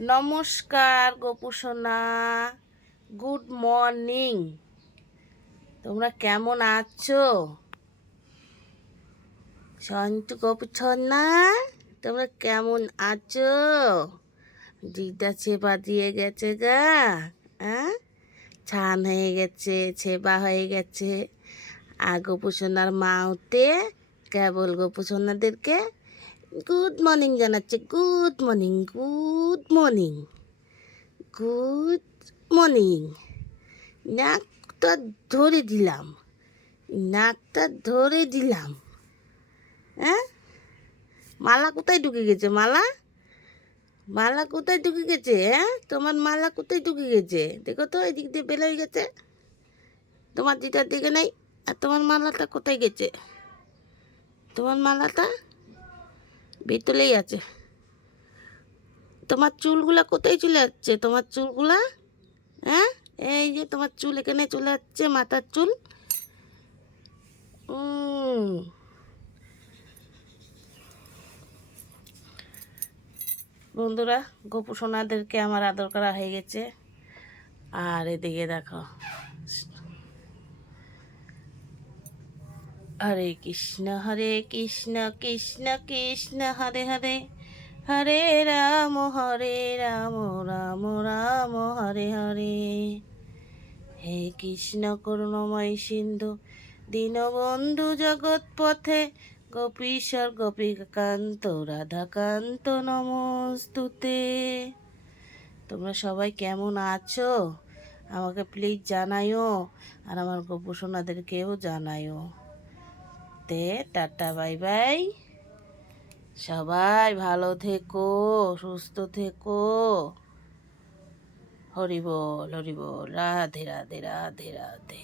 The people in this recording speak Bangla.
নমস্কার গোপু সোনা, গুড মর্নিং। তোমরা কেমন আছো? সন্তু গোপু সোনা, তোমরা কেমন আছো? দিদা ছেবা দিয়ে গেছে গা। হ্যাঁ, ছান হয়ে গেছে, ছেবা হয়ে গেছে। আর গোপু সোনার মা উঠে কেবল গোপু সোনাদেরকে গুড মর্নিং জানাচ্ছে। Good morning, good morning, good morning. নাকটা ধরে দিলাম, নাকটা ধরে দিলাম। হ্যাঁ, মালা কোথায় ঢুকে গেছে? মালা মালা কোথায় ঢুকে গেছে? হ্যাঁ, তোমার মালা কোথায় ঢুকে গেছে? দেখো তো, এদিক দিয়ে বের হয়ে গেছে। তোমার দিদার দিকে নাই। আর তোমার মালাটা কোথায় গেছে? তোমার মালাটা ভিতরেই আছে। তোমার চুলগুলা কোথায় চলে যাচ্ছে? তোমার চুলগুলা, হ্যাঁ, এই যে তোমার চুল এখানে চলে যাচ্ছে, মাথার চুল। বন্ধুরা, গোপু সোনাদেরকে আমার আদর করা হয়ে গেছে। আর এদিকে দেখো, হরে কৃষ্ণ কৃষ্ণ কৃষ্ণ হরে হরে, হরে রাম রাম রাম হরে হরে। হে কৃষ্ণ করুণময় সিন্ধু, দীনবন্ধু জগৎ পথে, গোপীশ্বর গোপীকান্ত রাধাকান্ত নমস্তুতে। তোমরা সবাই কেমন আছো আমাকে প্লিজ জানাইও, আর আমার গোপু সোনাদেরকেও জানাইও। তে টাটা, বাই বাই। সবাই ভালো থেকো, সুস্থ থেকো। হরি বল, হরি বল। রাধে রাধে রাধে রাধে।